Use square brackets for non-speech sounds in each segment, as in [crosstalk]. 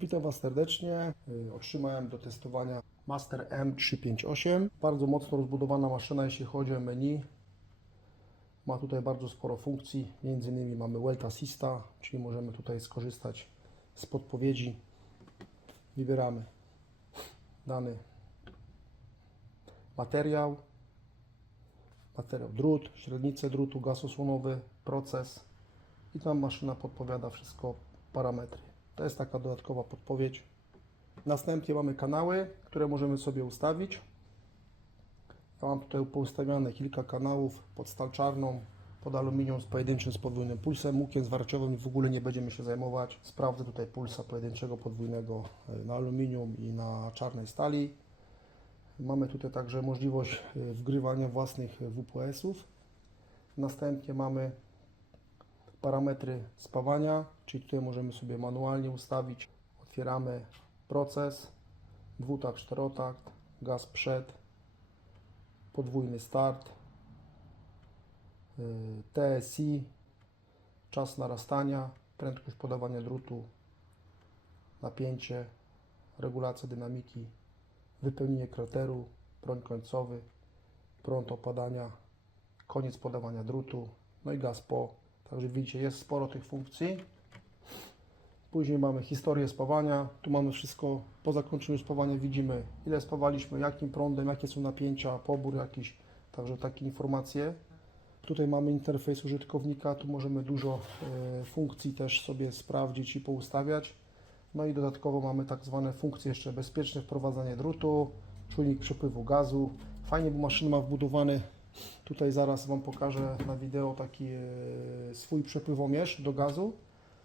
Witam Was serdecznie. Y, Otrzymałem do testowania Master M358. Bardzo mocno rozbudowana maszyna, jeśli chodzi o menu. Ma tutaj bardzo sporo funkcji. Między innymi mamy Welt Assista, czyli możemy tutaj skorzystać z podpowiedzi. Wybieramy dany materiał, materiał drut, średnicę drutu, gaz osłonowy, proces i tam maszyna podpowiada wszystko, parametry. To jest taka dodatkowa podpowiedź. Następnie mamy kanały, które możemy sobie ustawić. Ja mam tutaj poustawiane kilka kanałów pod stal czarną, pod aluminium z pojedynczym, z podwójnym pulsem, łukiem zwarciowym w ogóle nie będziemy się zajmować. Sprawdzę tutaj pulsa pojedynczego, podwójnego e, na aluminium i na czarnej stali. Mamy tutaj także możliwość e, wgrywania własnych e, WPS-ów. Następnie mamy parametry spawania, czyli tutaj możemy sobie manualnie ustawić. Otwieramy proces, dwutakt, czterotakt, gaz przed, podwójny start, y, TSI, czas narastania, prędkość podawania drutu, napięcie, regulacja dynamiki, wypełnienie krateru, prąd końcowy, prąd opadania, koniec podawania drutu, no i gaz po. Także widzicie, jest sporo tych funkcji. Później mamy historię spawania. Tu mamy wszystko po zakończeniu spawania. Widzimy ile spawaliśmy, jakim prądem, jakie są napięcia, pobór jakiś. Także takie informacje. Tutaj mamy interfejs użytkownika. Tu możemy dużo e, funkcji też sobie sprawdzić i poustawiać. No i dodatkowo mamy tak zwane funkcje jeszcze bezpieczne wprowadzanie drutu, czujnik przepływu gazu. Fajnie, bo maszyna ma wbudowany Tutaj zaraz Wam pokażę na wideo taki e, swój przepływomierz do gazu.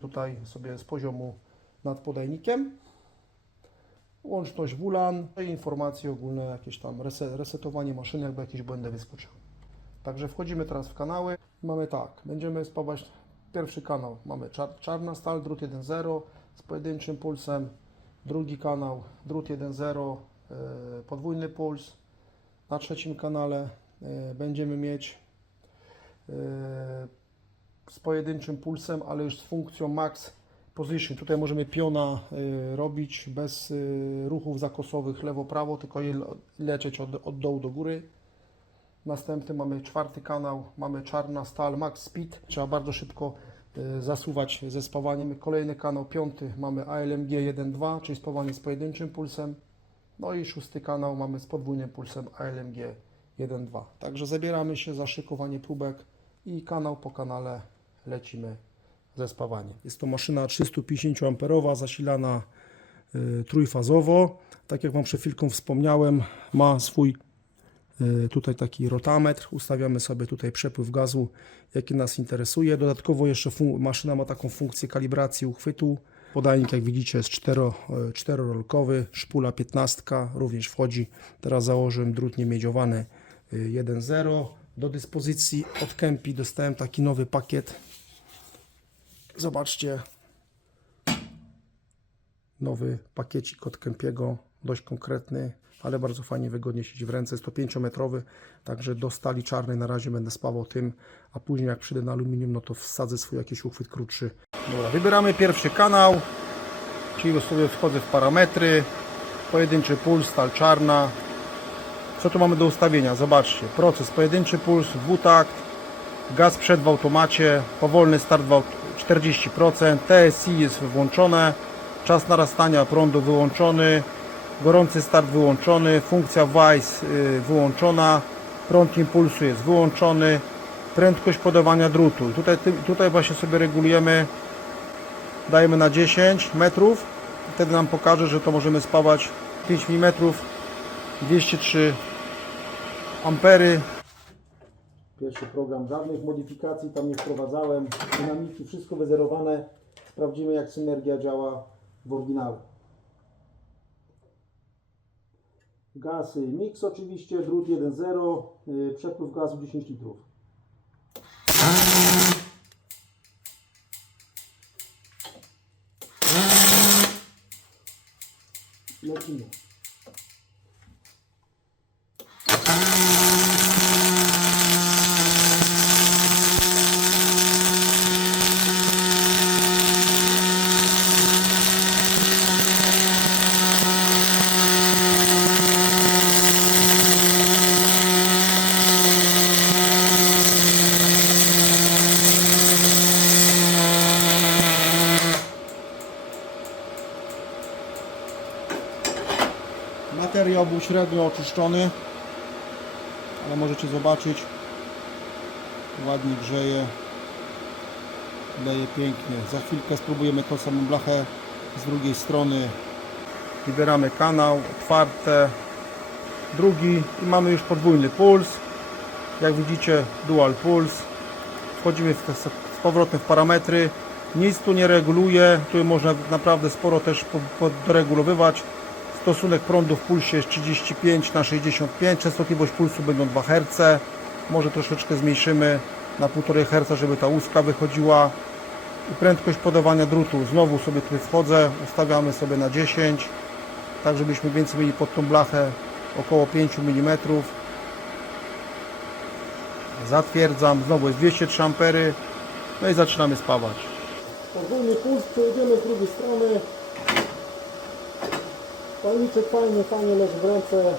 Tutaj sobie z poziomu nad podajnikiem. Łączność WLAN i informacje ogólne, jakieś tam rese- resetowanie maszyny, jakby jakieś błędy wyskoczyły. Także wchodzimy teraz w kanały. Mamy tak, będziemy spawać pierwszy kanał. Mamy czar czarna stal, drut 1.0 z pojedynczym pulsem. Drugi kanał, drut 1.0, e, podwójny puls. Na trzecim kanale będziemy mieć e, z pojedynczym pulsem, ale już z funkcją max position. Tutaj możemy piona e, robić bez e, ruchów zakosowych lewo-prawo, tylko je le- lecieć od, od dołu do góry. Następny mamy czwarty kanał, mamy czarna stal max speed. Trzeba bardzo szybko e, zasuwać ze spawaniem. Kolejny kanał, piąty, mamy ALMG 1.2, czyli spawanie z pojedynczym pulsem. No i szósty kanał mamy z podwójnym pulsem ALMG 1.2. Także zabieramy się za szykowanie próbek i kanał po kanale lecimy ze spawaniem. Jest to maszyna 350 amperowa, zasilana y, trójfazowo. Tak jak Wam przed chwilką wspomniałem, ma swój y, tutaj taki rotametr. Ustawiamy sobie tutaj przepływ gazu, jaki nas interesuje. Dodatkowo jeszcze maszyna ma taką funkcję kalibracji uchwytu. Podajnik, jak widzicie, jest cztero, e, czterorolkowy, szpula 15 również wchodzi. Teraz założyłem drut niemiedziowany y, 1.0. Do dyspozycji od Kempi dostałem taki nowy pakiet. Zobaczcie. Nowy pakiecik od Kempiego, dość konkretny, ale bardzo fajnie, wygodnie siedzi w ręce. Jest to 5-metrowy, także do stali czarnej na razie będę spawał tym, a później jak przyjdę na aluminium, no to wsadzę swój jakiś uchwyt krótszy. Dobra, wybieramy pierwszy kanał, czyli sobie wchodzę w parametry, pojedynczy puls, stal czarna. Co tu mamy do ustawienia? Zobaczcie, proces, pojedynczy puls, dwutakt, gaz przed w automacie, powolny start w aut- 40%, TSI jest włączone, czas narastania prądu wyłączony, gorący start wyłączony, funkcja VICE y, wyłączona, prąd impulsu jest wyłączony, prędkość podawania drutu. Tutaj, tutaj właśnie sobie regulujemy, dajemy na 10 metrów, wtedy nam pokaże, że to możemy spawać 5 mm, 203 ampery, Pierwszy program, żadnych modyfikacji tam nie wprowadzałem, dynamiki, wszystko wyzerowane. Sprawdzimy jak synergia działa w oryginale. Gaz y, mix oczywiście, drut 1.0, y, przepływ gazu 10 litrów. Lecimy. Materiał był średnio oczyszczony, ale możecie zobaczyć, ładnie grzeje, leje pięknie. Za chwilkę spróbujemy tą samą blachę z drugiej strony. Wybieramy kanał, otwarte, drugi i mamy już podwójny puls. Jak widzicie dual puls. Wchodzimy w te, z powrotem w parametry. Nic tu nie reguluje, tu można naprawdę sporo też doregulowywać. Stosunek prądu w pulsie jest 35 na 65, częstotliwość pulsu będą 2 Hz. Może troszeczkę zmniejszymy na 1,5 Hz, żeby ta łuska wychodziła. I prędkość podawania drutu, znowu sobie tu wchodzę, ustawiamy sobie na 10, tak żebyśmy więcej mieli pod tą blachę około 5 mm. Zatwierdzam, znowu jest 203 ampery, no i zaczynamy spawać. Podwójny puls, przejedziemy z drugiej strony. Palniczek fajnie, fajnie leży w ręce.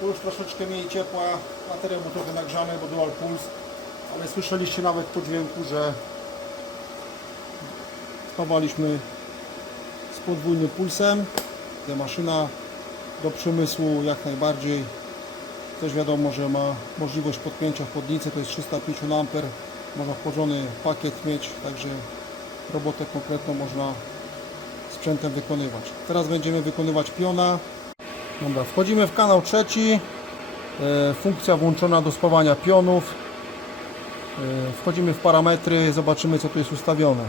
Puls troszeczkę mniej ciepła, materiał był trochę nagrzany, bo dual puls, ale słyszeliście nawet po dźwięku, że spawaliśmy z podwójnym pulsem. Ta maszyna do przemysłu jak najbardziej. Też wiadomo, że ma możliwość podpięcia w podnicy, to jest 350 A. Można wchodzony pakiet mieć, także robotę konkretną można sprzętem wykonywać. Teraz będziemy wykonywać piona. Dobra, wchodzimy w kanał trzeci. E, funkcja włączona do spawania pionów. E, wchodzimy w parametry, zobaczymy co tu jest ustawione.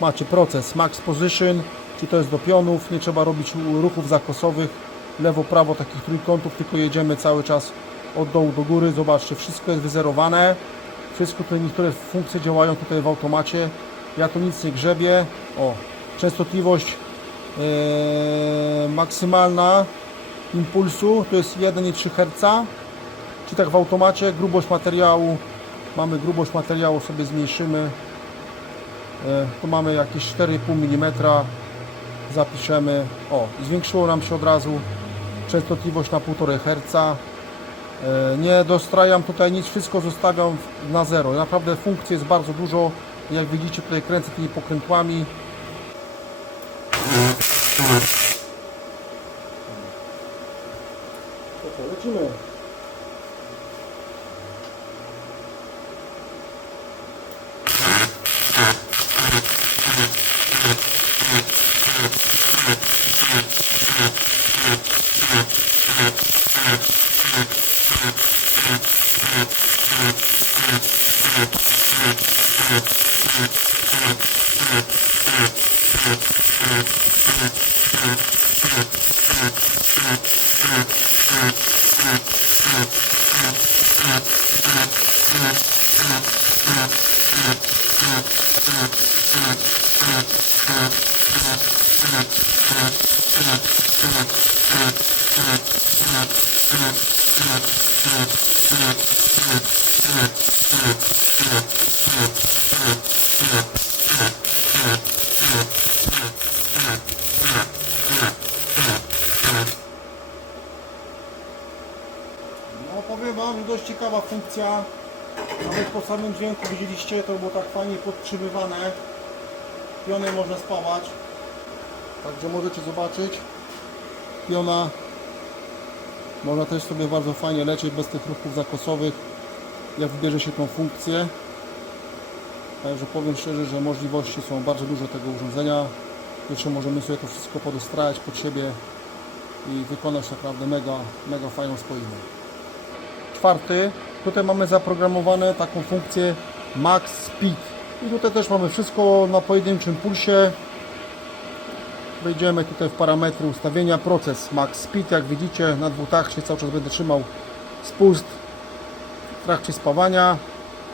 Macie proces Max Position, czyli to jest do pionów. Nie trzeba robić ruchów zakosowych, lewo, prawo takich trójkątów, tylko jedziemy cały czas od dołu do góry. Zobaczcie, wszystko jest wyzerowane. Wszystko tutaj, niektóre funkcje działają tutaj w automacie. Ja tu nic nie grzebię. O, częstotliwość e, maksymalna impulsu to jest 1,3 Hz czy tak w automacie. Grubość materiału mamy grubość materiału sobie zmniejszymy. E, tu mamy jakieś 4,5 mm zapiszemy. O zwiększyło nam się od razu częstotliwość na 1,5 Hz E, nie dostrajam tutaj nic wszystko zostawiam na zero. Naprawdę funkcji jest bardzo dużo. Jak widzicie tutaj kręcę tymi pokrętłami Música No powiem Wam, dość ciekawa funkcja. Nawet po samym dźwięku widzieliście, to było tak fajnie podtrzymywane. Piony można spawać. Także możecie zobaczyć. Piona można też sobie bardzo fajnie lecieć bez tych ruchów zakosowych. Jak wybierze się tą funkcję. Także powiem szczerze, że możliwości są bardzo duże tego urządzenia. Jeszcze możemy sobie to wszystko podostrajać pod siebie i wykonać naprawdę mega, mega fajną spoiznę czwarty. Tutaj mamy zaprogramowane taką funkcję Max Speed. I tutaj też mamy wszystko na pojedynczym pulsie. Wejdziemy tutaj w parametry ustawienia. Proces Max Speed. Jak widzicie na dwutakcie cały czas będę trzymał spust w trakcie spawania.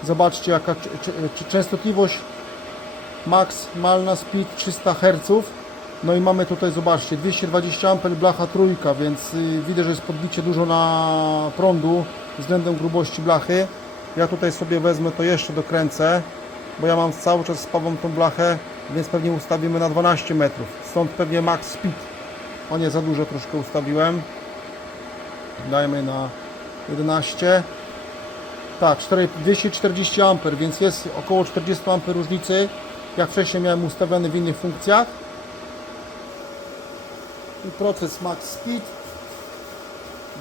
Zobaczcie jaka częstotliwość maksymalna speed 300 Hz. No i mamy tutaj, zobaczcie, 220 A blacha trójka, więc y, widać, że jest podbicie dużo na prądu. względem grubości blachy. Ja tutaj sobie wezmę to jeszcze dokręcę, bo ja mam cały czas spawą tą blachę, więc pewnie ustawimy na 12 metrów. Stąd pewnie max speed. O nie, za dużo troszkę ustawiłem. Dajmy na 11. Tak, 4, 240 A, więc jest około 40 A różnicy, jak wcześniej miałem ustawiony w innych funkcjach. I proces max speed.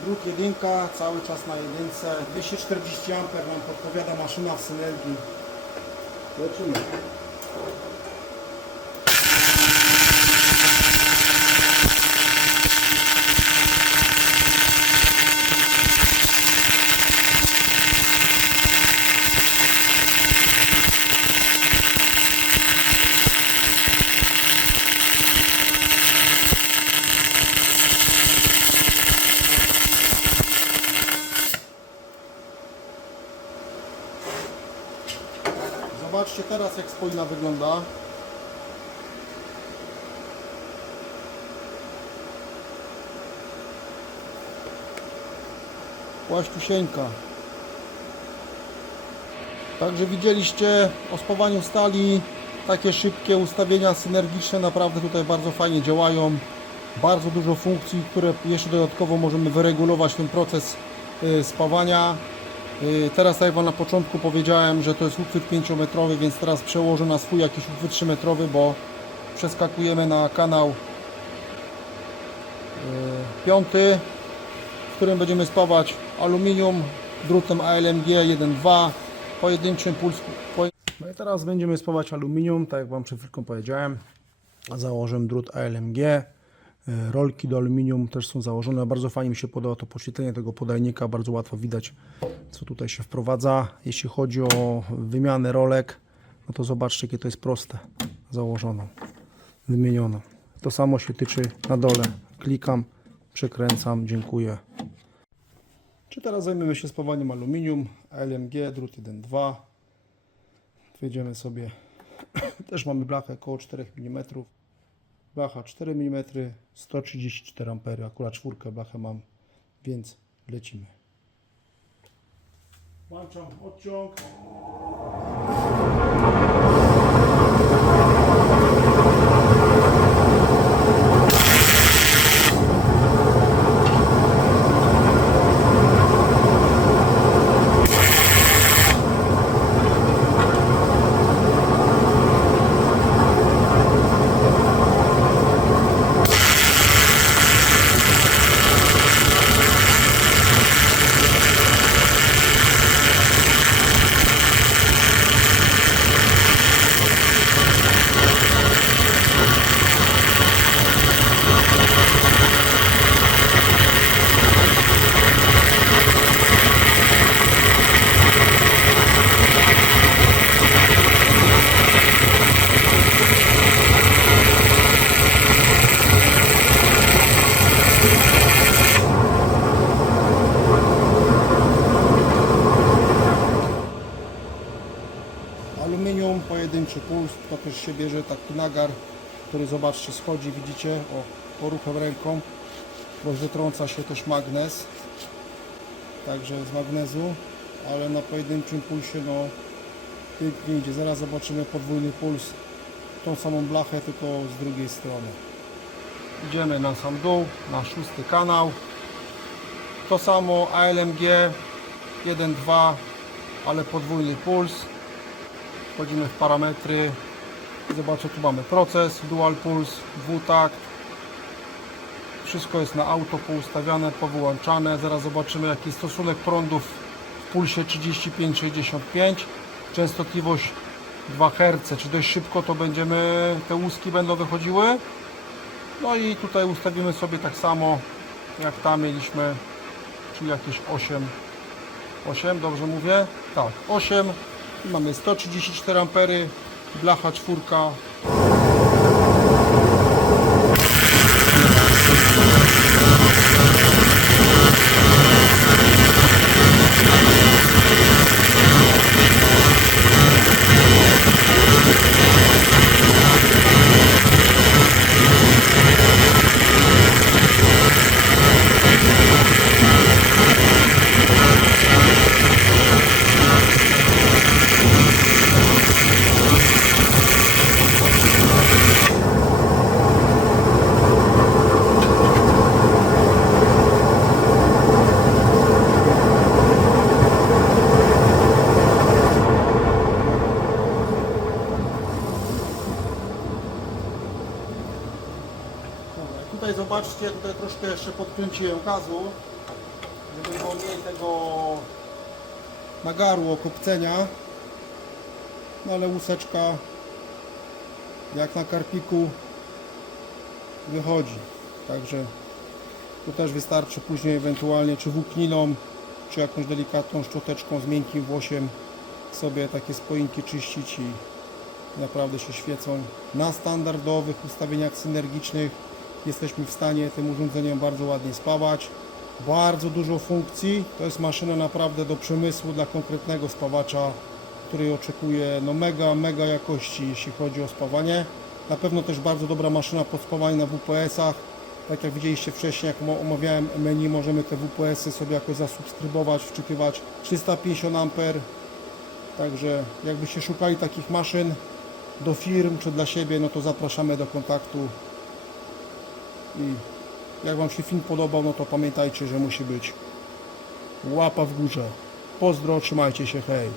Drut jedynka, cały czas na jedynce. 240 A nam podpowiada maszyna w synergii. Lecimy. Zobaczcie teraz jak spójna wygląda. Płaściusieńka. Także widzieliście o spawaniu stali takie szybkie ustawienia synergiczne naprawdę tutaj bardzo fajnie działają. Bardzo dużo funkcji, które jeszcze dodatkowo możemy wyregulować ten proces y, spawania. Y, Teraz tak jak Wam na początku powiedziałem, że to jest uchwyt 5-metrowy, więc teraz przełożę na swój jakiś uchwyt 3-metrowy, bo przeskakujemy na kanał y, piąty, w którym będziemy spawać aluminium drutem ALMG 1.2 pojedynczym puls. No i teraz będziemy spawać aluminium, tak jak Wam przed chwilką powiedziałem. Założę drut ALMG. Y, Rolki do aluminium też są założone. Bardzo fajnie mi się podoba to podświetlenie tego podajnika. Bardzo łatwo widać, co tutaj się wprowadza. Jeśli chodzi o wymianę rolek, no to zobaczcie, jakie to jest proste. Założono, wymieniono. To samo się tyczy na dole. Klikam, przekręcam, dziękuję. Czy teraz zajmiemy się spawaniem aluminium, LMG, drut 1.2. Wjedziemy sobie, [coughs] też mamy blachę około 4 mm. Blacha 4 mm, 134 A, akurat czwórkę blachę mam, więc lecimy. Włączam odciąg. 3,5. To też się bierze taki nagar, który zobaczcie schodzi, widzicie, o poruchem ręką, bo wytrąca się też magnez, także z magnezu, ale na pojedynczym pulsie no pięknie idzie. Zaraz zobaczymy podwójny puls, tą samą blachę, tylko z drugiej strony. Idziemy na sam dół, na szósty kanał. To samo ALMG 1.2, ale podwójny puls Wchodzimy w parametry. Zobaczę, tu mamy proces, dual puls, dwutakt. Wszystko jest na auto poustawiane, powyłączane. Zaraz zobaczymy jaki jest stosunek prądów w pulsie 35-65. Częstotliwość 2 Hz, czy dość szybko to będziemy, te łuski będą wychodziły. No i tutaj ustawimy sobie tak samo jak tam mieliśmy, czyli jakieś 8 8, dobrze mówię? Tak, 8 i mamy 134 ampery, blacha czwórka. Jeszcze podkręciłem gazu, żeby było mniej tego nagaru okopcenia. No ale łuseczka jak na karpiku wychodzi. Także tu też wystarczy później ewentualnie czy włókniną, czy jakąś delikatną szczoteczką z miękkim włosiem sobie takie spoinki czyścić i naprawdę się świecą. Na standardowych ustawieniach synergicznych jesteśmy w stanie tym urządzeniem bardzo ładnie spawać. Bardzo dużo funkcji. To jest maszyna naprawdę do przemysłu dla konkretnego spawacza, który oczekuje no mega, mega jakości, jeśli chodzi o spawanie. Na pewno też bardzo dobra maszyna pod spawanie na WPS-ach. Tak jak widzieliście wcześniej, jak omawiałem menu, możemy te WPS-y sobie jakoś zasubskrybować, wczytywać 350 A. Także jakbyście szukali takich maszyn do firm czy dla siebie, no to zapraszamy do kontaktu. I jak Wam się film podobał, no to pamiętajcie, że musi być łapa w górze. Pozdro, trzymajcie się, hej.